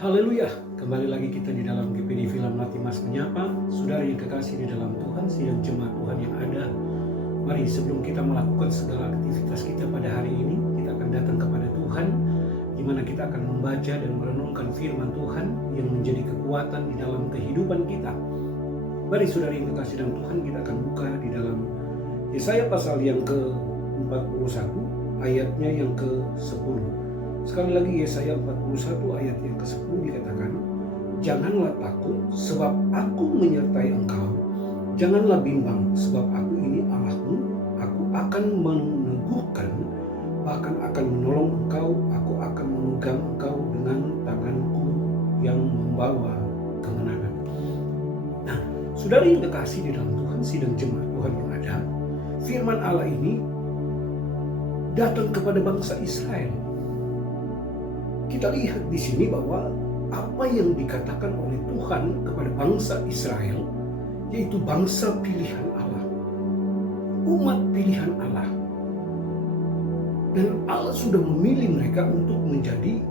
Haleluya, kembali lagi kita di dalam GPD Film Latimas Menyapa. Saudara yang kekasih di dalam Tuhan, sidang jemaat Tuhan yang ada. Mari sebelum kita melakukan segala aktivitas kita pada hari ini, kita akan datang kepada Tuhan, di mana kita akan membaca dan merenungkan firman Tuhan yang menjadi kekuatan di dalam kehidupan kita. Mari saudara yang kekasih dalam Tuhan, kita akan buka di dalam Yesaya pasal yang ke-41, ayatnya yang ke-10. Sekali lagi Yesaya 41 ayat yang ke-10 dikatakan, "Janganlah takut sebab aku menyertai engkau. Janganlah bimbang sebab aku ini Allahmu. Aku akan meneguhkan, bahkan akan menolong engkau. Aku akan memegang engkau dengan tanganku yang membawa kemenangan." Nah, saudara yang kekasih di dalam Tuhan, sidang jemaat Tuhan yang ada, firman Allah ini datang kepada bangsa Israel. Kita lihat di sini bahwa apa yang dikatakan oleh Tuhan kepada bangsa Israel, yaitu bangsa pilihan Allah, umat pilihan Allah. Dan Allah sudah memilih mereka untuk menjadi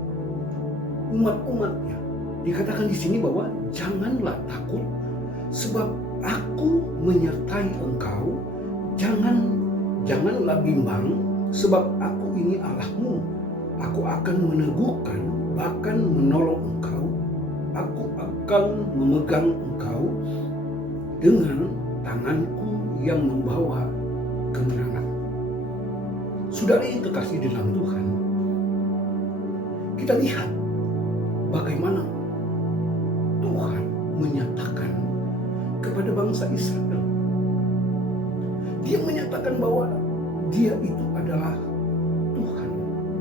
umat-umatnya. Dikatakan di sini bahwa janganlah takut sebab aku menyertai engkau. Janganlah bimbang sebab aku ini Allahmu. Aku akan meneguhkan, bahkan menolong engkau. Aku akan memegang engkau dengan tanganku yang membawa kemenangan. Saudara yang kekasih dalam Tuhan, kita lihat bagaimana Tuhan menyatakan kepada bangsa Israel. Dia menyatakan bahwa Dia itu adalah Tuhan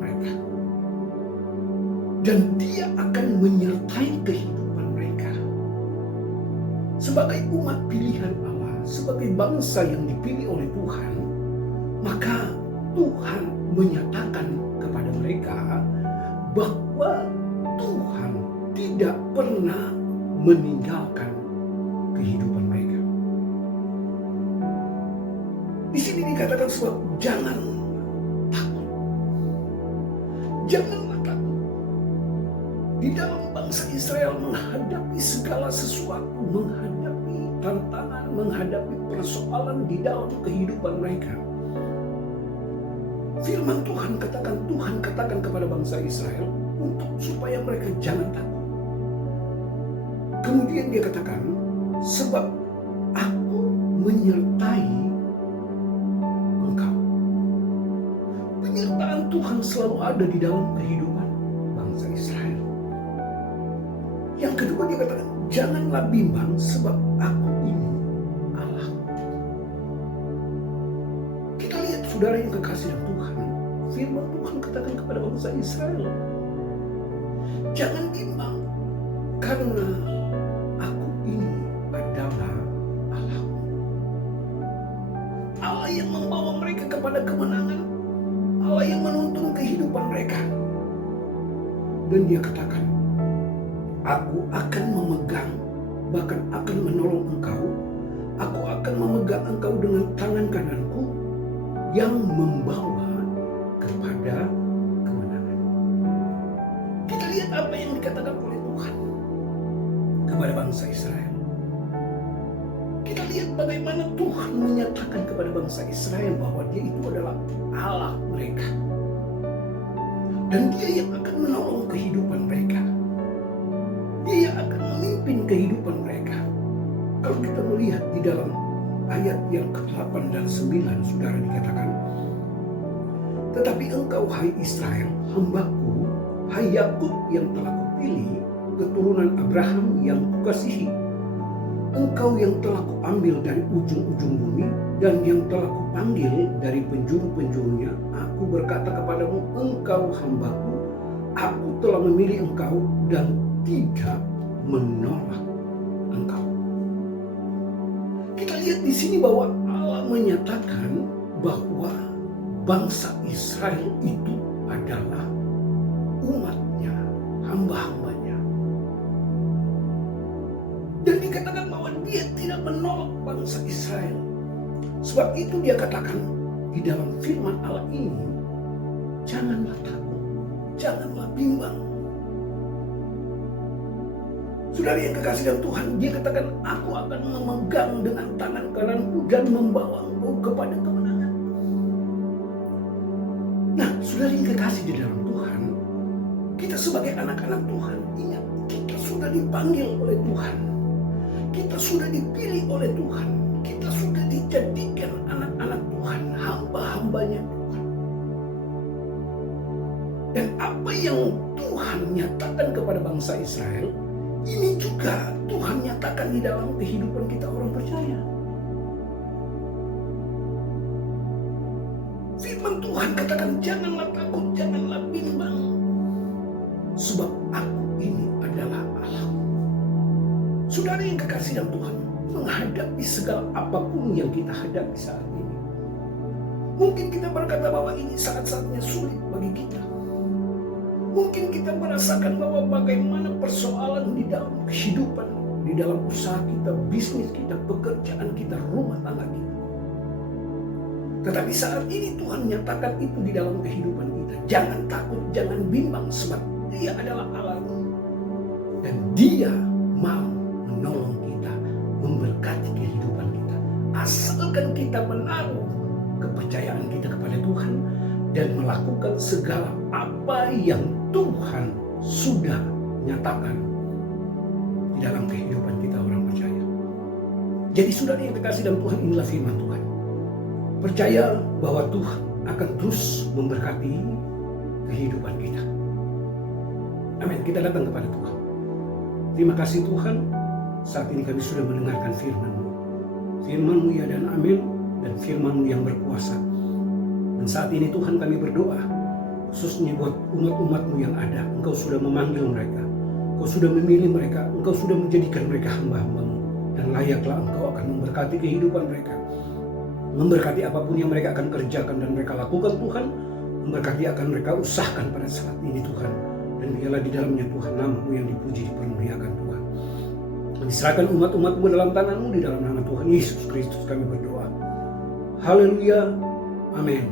mereka. Dan Dia akan menyertai kehidupan mereka. Sebagai umat pilihan Allah, sebagai bangsa yang dipilih oleh Tuhan, maka Tuhan menyatakan kepada mereka bahwa Tuhan tidak pernah meninggalkan kehidupan mereka. Di sini dikatakan sebab jangan takut. Janganlah takut. Di dalam bangsa Israel menghadapi segala sesuatu, menghadapi tantangan, menghadapi persoalan di dalam kehidupan mereka. Firman Tuhan katakan kepada bangsa Israel untuk supaya mereka jangan takut. Kemudian Dia katakan, sebab aku menyertai engkau. Penyertaan Tuhan selalu ada di dalam kehidupan bangsa Israel. Yang kedua Dia katakan, janganlah bimbang sebab aku ini Allah. Kita lihat saudara yang kekasih dalam Tuhan, firman Tuhan katakan kepada bangsa Israel, jangan bimbang karena aku ini adalah Allah. Allah yang membawa mereka kepada kemenangan, Allah yang menuntun kehidupan mereka. Dan Dia katakan, aku akan memegang, bahkan akan menolong engkau. Aku akan memegang engkau dengan tangan kananku yang membawa kepada kemenangan. Kita lihat apa yang dikatakan oleh Tuhan kepada bangsa Israel. Kita lihat bagaimana Tuhan menyatakan kepada bangsa Israel bahwa Dia itu adalah Allah mereka. Dan Dia yang akan menolong kehidupan mereka. Dia akan memimpin kehidupan mereka. Kalau kita melihat di dalam ayat yang ke-8 dan 9, saudara dikatakan, tetapi engkau hai Israel, hambaku, hai Yakub yang telah kupilih, keturunan Abraham yang kukasihi. Engkau yang telah kuambil dari ujung-ujung bumi dan yang telah kupanggil dari penjuru-penjurunya. Aku berkata kepadamu, engkau hambaku, aku telah memilih engkau dan tidak menolak engkau. Kita lihat di sini bahwa Allah menyatakan bahwa bangsa Israel itu adalah umatnya, hamba-hambanya. Dan dikatakan bahwa Dia tidak menolak bangsa Israel. Sebab itu Dia katakan di dalam firman Allah ini, janganlah takut, janganlah bimbang. Saudara yang kekasih dalam Tuhan, dia katakan, aku akan memegang dengan tangan kananku dan membawa engkau kepada kemenangan. Nah, saudara yang kekasih di dalam Tuhan, kita sebagai anak-anak Tuhan, ingat, kita sudah dipanggil oleh Tuhan. Kita sudah dipilih oleh Tuhan. Kita sudah dijadikan anak-anak Tuhan, hamba-hambanya Tuhan. Dan apa yang Tuhan nyatakan kepada bangsa Israel, ini juga Tuhan nyatakan di dalam kehidupan kita orang percaya. Firman Tuhan katakan, janganlah takut, janganlah bimbang, sebab aku ini adalah Allah. Saudara yang kekasih dalam Tuhan, menghadapi segala apapun yang kita hadapi saat ini, mungkin kita berkata bahwa ini saat-saatnya sulit bagi kita. Mungkin kita merasakan bahwa bagaimana persoalan di dalam kehidupan, di dalam usaha kita, bisnis kita, pekerjaan kita, rumah tangga kita. Tetapi saat ini Tuhan nyatakan itu di dalam kehidupan kita. Jangan takut, jangan bimbang, sebab Dia adalah Allah. Dan Dia mau menolong kita, memberkati kehidupan kita. Asalkan kita menaruh kepercayaan kita kepada Tuhan dan melakukan segala apa yang Tuhan sudah nyatakan di dalam kehidupan kita orang percaya. Jadi saudara yang terkasih dalam Tuhan, inilah firman Tuhan. Percaya bahwa Tuhan akan terus memberkati kehidupan kita. Amin. Kita datang kepada Tuhan. Terima kasih Tuhan, saat ini kami sudah mendengarkan firman-Mu. Firman-Mu ya dan amin, dan firman-Mu yang berkuasa. Dan saat ini Tuhan kami berdoa, khususnya buat umat-umat-Mu yang ada. Engkau sudah memanggil mereka, Engkau sudah memilih mereka, Engkau sudah menjadikan mereka hamba-hamba-Mu. Dan layaklah Engkau akan memberkati kehidupan mereka. Memberkati apapun yang mereka akan kerjakan dan mereka lakukan Tuhan. Memberkati akan mereka usahakan pada saat ini Tuhan. Dan biarlah di dalamnya Tuhan, nama-Mu yang dipuji, dipermuliakan Tuhan. Diserahkan umat-umat-Mu dalam tangan-Mu, di dalam nama Tuhan Yesus Kristus kami berdoa. Haleluya. Amin.